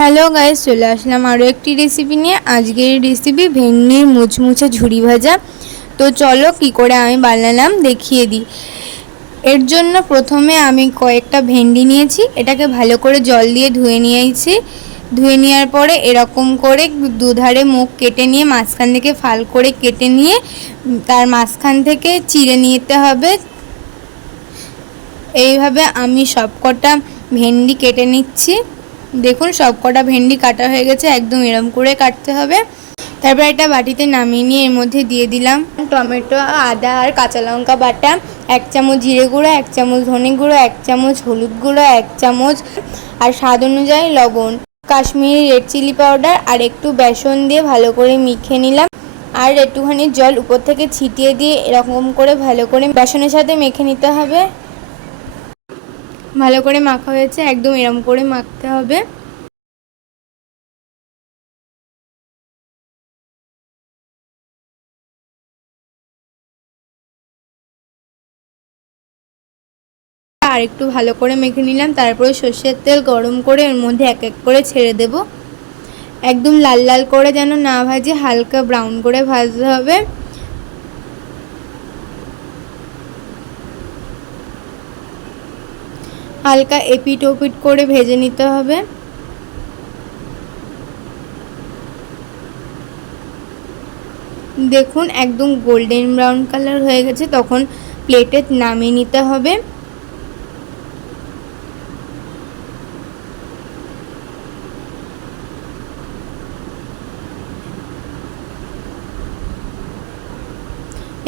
Hello guys চলে আসলাম আরও একটি রেসিপি নিয়ে। আজকের রেসিপি ভেন্ডির মুচমুচে ঝুড়ি ভাজা। তো চলো কি করে আমি বানালাম দেখিয়ে দিই। এর জন্য প্রথমে আমি কয়েকটা ভেন্ডি নিয়েছি, এটাকে ভালো করে জল দিয়ে ধুয়ে নিয়েছি। ধুয়ে নেওয়ার পরে এরকম করে দুধারে মুখ কেটে নিয়ে, মাঝখান থেকে ফাল করে কেটে নিয়ে, তার মাঝখান থেকে চিড়ে নিতে হবে। এইভাবে আমি সবকটা ভেন্ডি কেটে নিচ্ছি। দেখুন, সব কটা ভেন্ডি কাটা হয়ে গেছে, একদম এরম করে কাটতে হবে। তারপর একটা বাটিতে নামিয়ে নিয়ে এর মধ্যে দিয়ে দিলাম টমেটো, আদা আর কাঁচা লঙ্কা বাটা, এক চামচ জিরে গুঁড়ো, এক চামচ ধনে গুঁড়ো, এক চামচ হলুদ গুঁড়ো, এক চামচ আর স্বাদ অনুযায়ী লবণ, কাশ্মীরি রেড চিলি পাউডার আর একটু বেসন দিয়ে ভালো করে মেখে নিলাম। আর একটুখানি জল উপর থেকে ছিটিয়ে দিয়ে এরকম করে ভালো করে বেসনের সাথে মেখে নিতে হবে। ভালো করে মাখা হয়েছে, একদম এরম করে মাখতে হবে। আর একটু ভালো করে মেখে নিলাম, তারপরে সর্ষের তেল গরম করে এর মধ্যে এক এক করে ছেড়ে দেব। একদম লাল লাল করে যেন না ভাজে, হালকা ব্রাউন করে ভাজতে হবে। হালকা এপিট ওপিট করে ভেজে নিতে হবে। দেখুন, একদম গোল্ডেন ব্রাউন কালার হয়ে গেছে, তখন প্লেটে নামিয়ে নিতে হবে।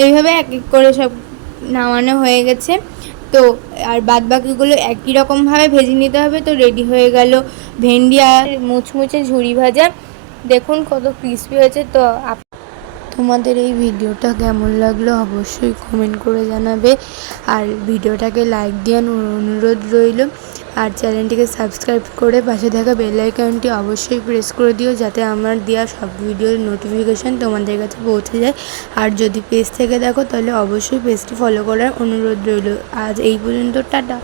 এইভাবে এক এক করে সব নামানো হয়ে গেছে। তো আর বাদ বাকিগুলো একই রকমভাবে ভেজে নিতে হবে। তো রেডি হয়ে গেল ভেন্ডি আর মুচমুচে ঝুড়ি ভাজা। দেখুন কত ক্রিসপি হয়েছে। তো তোমাদের এই ভিডিওটা কেমন লাগল অবশ্যই কমেন্ট করে জানাবে। আর ভিডিওটাকে লাইক দেওয়ার অনুরোধ রইল। আর চ্যানেলটিকে সাবস্ক্রাইব করে পাশে থাকা বেল আইকনটি অবশ্যই প্রেস করে দিও, যাতে আমার দেওয়া সব ভিডিওর নোটিফিকেশান তোমাদের কাছে পৌঁছে যায়। আর যদি পেজ থেকে দেখো, তাহলে অবশ্যই পেজটি ফলো করার অনুরোধ রইল। আজ এই পর্যন্ত, টাটা।